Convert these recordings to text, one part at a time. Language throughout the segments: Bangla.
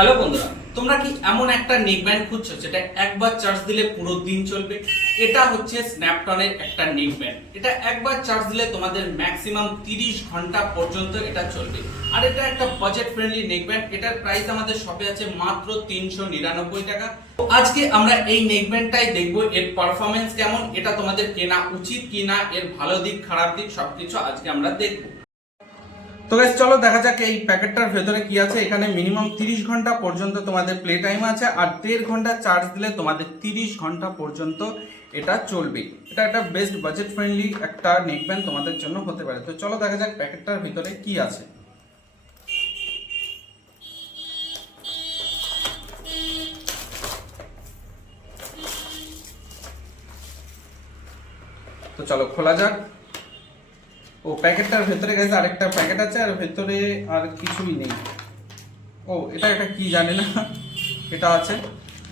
হ্যালো বন্ধুরা, তোমরা কি এমন একটা নেক ব্যান্ড খুঁজছো যেটা একবার চার্জ দিলে পুরো দিন চলবে? এটা হচ্ছে স্ন্যাপটনের একটা নেক ব্যান্ড। এটা একবার চার্জ দিলে তোমাদের ম্যাক্সিমাম 30 ঘন্টা পর্যন্ত এটা চলবে। আর এটা একটা বাজেট ফ্রেন্ডলি নেক ব্যান্ড। এটার প্রাইস আমাদের শপে আছে মাত্র 399 টাকা। তো আজকে আমরা এই নেক ব্যান্ডটাই দেখবো, এর পারফরম্যান্স কেমন, এটা তোমাদের কেনা উচিত কিনা, এর ভালো দিক খারাপ দিক সবকিছু আজকে আমরা দেখবো। তো গাইস চলো দেখা যাক এই প্যাকেটটার ভেতরে কি আছে। এখানে মিনিমাম 30 ঘন্টা পর্যন্ত তোমাদের প্লে টাইম আছে, আর 1.5 ঘন্টা চার্জ দিলে তোমাদের 30 ঘন্টা পর্যন্ত এটা চলবে। এটা একটা বেস্ট বাজেট ফ্রেন্ডলি একটা নেক ব্যান্ড তোমাদের জন্য হতে পারে। তো চলো দেখা যাক প্যাকেটটার ভিতরে কি আছে। তো চলো খোলা যাক। ও প্যাকেটটার ভেতরে গেছে আরেকটা প্যাকেট আছে, আর ভেতরে আর কিছুই নেই। ও এটা একটা কি জানি না, এটা আছে।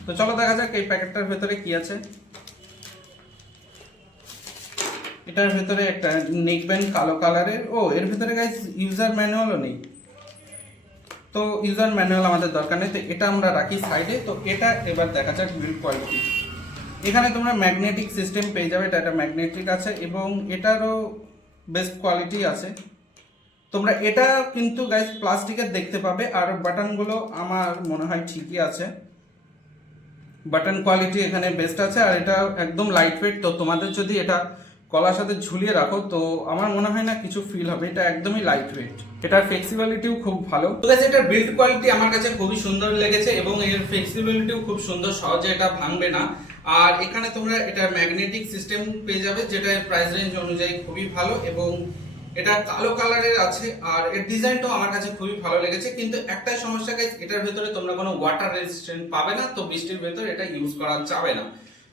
তো চলো দেখা যাক এই প্যাকেটটার ভেতরে কি আছে। এটার ভেতরে একটা নেক ব্যান্ড কালো কালারের। ও এর ভেতরে গাইস ইউজার ম্যানুয়ালও নেই। তো ইউজার ম্যানুয়াল আমাদের দরকার নেই, তো এটা আমরা রাখি সাইডে। তো এটা এবার দেখা যাক বিল্ড কোয়ালিটি। এখানে তোমরা ম্যাগনেটিক সিস্টেম পেয়ে যাবে, এটা একটা ম্যাগনেটিক আছে এবং এটারও বেস্ট কোয়ালিটি আছে। তোমরা এটা কিন্তু গাইস প্লাস্টিকের দেখতে পাবে, আর বাটনগুলো আমার মনে হয় ঠিকই আছে। বাটন কোয়ালিটি এখানে বেস্ট আছে, আর এটা একদম লাইট ওয়েট। তো তোমাদের যদি এটা গলার সাথে ঝুলিয়ে রাখো তো আমার মনে হয় না কিছু ফিল হবে, এটা একদমই লাইট ওয়েট। এটার ফ্লেক্সিবিলিটিও খুব ভালো। তো গাইস এটার বিল্ড কোয়ালিটি আমার কাছে খুবই সুন্দর লেগেছে এবং এর ফ্লেক্সিবিলিটিও খুব সুন্দর, সহজে এটা ভাঙবে না। আর এখানে তোমরা এটা ম্যাগনেটিক সিস্টেম পেয়ে যাবে, যেটা প্রাইস রেঞ্জ অনুযায়ী খুবই ভালো এবং এটা কালো কালারের আছে। আর এর ডিজাইনটাও আমার কাছে খুবই ভালো লেগেছে, কিন্তু একটাই সমস্যা গাইস, এটার ভেতরে তোমরা কোনো ওয়াটার রেজিস্ট্যান্ট পাবে না, তো বৃষ্টির ভেতরে এটা ইউজ করা যাবে না।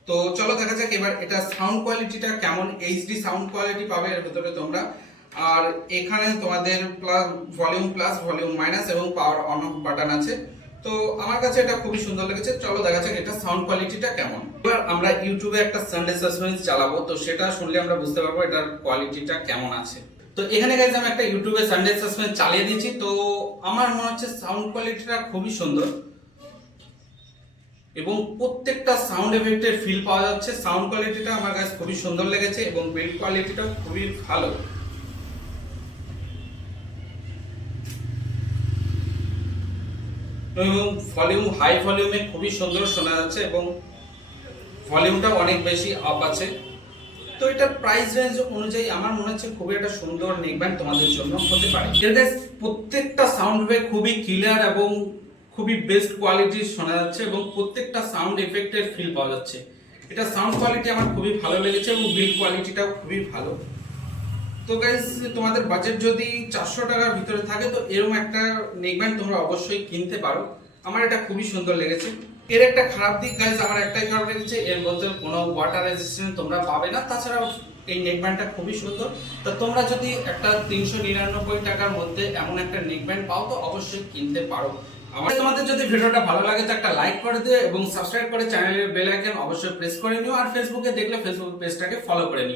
তো চলো দেখা যাক এবার এটা সাউন্ড কোয়ালিটিটা কেমন। এইচডি সাউন্ড কোয়ালিটি পাবে এর ভেতরে তোমরা। আর এখানে তোমাদের প্লাস ভলিউম মাইনাস এবং পাওয়ার অন অফ বাটন আছে। তো আমার কাছে এটা খুবই সুন্দর লেগেছে। চলো দেখা যাক এটা সাউন্ড কোয়ালিটিটা কেমন। এবার আমরা ইউটিউবে একটা সানডে সাসপেন্স চালাবো, তো সেটা শুনলে আমরা বুঝতে পারবো এটার কোয়ালিটিটা কেমন আছে। তো এখানে গাইস আমি একটা ইউটিউবে সানডে সাসপেন্স চালিয়ে দিয়েছি। তো আমার মনে হচ্ছে সাউন্ড কোয়ালিটিটা খুবই সুন্দর এবং প্রত্যেকটা সাউন্ড এফেক্টের ফিল পাওয়া যাচ্ছে। সাউন্ড কোয়ালিটিটা আমার কাছে খুবই সুন্দর লেগেছে এবং বিল্ড কোয়ালিটিটাও খুবই ভালো। এবং ভলিউম হাই ভলিউমে খুবই সুন্দর শোনা যাচ্ছে এবং ভলিউমটা অনেক বেশি আপ আছে। তো এটার প্রাইস রেঞ্জ অনুযায়ী আমার মনে হচ্ছে খুবই একটা সুন্দর নেক ব্যান্ড তোমাদের জন্য হতে পারে। এর গাইস প্রত্যেকটা সাউন্ড ওয়েভ খুবই ক্লিয়ার এবং খুবই বেস্ট কোয়ালিটির শোনা যাচ্ছে এবং প্রত্যেকটা সাউন্ড এফেক্টের ফিল পাওয়া যাচ্ছে। এটা সাউন্ড কোয়ালিটি আমার খুবই ভালো লেগেছে এবং বিল্ড কোয়ালিটিটাও খুবই ভালো। তো গাইস তোমাদের বাজেট যদি 400 টাকার ভিতরে থাকে তো এরকম একটা নেক ব্যান্ড তোমরা অবশ্যই কিনতে পারো। আমার এটা খুবই সুন্দর লেগেছে। এর একটা খারাপ দিক গাইস আমার একটাই খারাপ লেগেছে, এর মধ্যে কোনো ওয়াটার রেজিস্ট্যান্ট তোমরা পাবে না। তাছাড়াও এই নেক ব্যান্ডটা খুবই সুন্দর। তো তোমরা যদি একটা 399 টাকার মধ্যে এমন একটা নেক ব্যান্ড পাও তো অবশ্যই কিনতে পারো। তোমাদের যদি ভিডিওটা ভালো লাগে তো একটা লাইক করে দিও এবং সাবস্ক্রাইব করে চ্যানেলের বেল আইকন অবশ্যই প্রেস করে নিও। আর ফেসবুকে দেখলে ফেসবুক পেজটাকে ফলো করে নিও।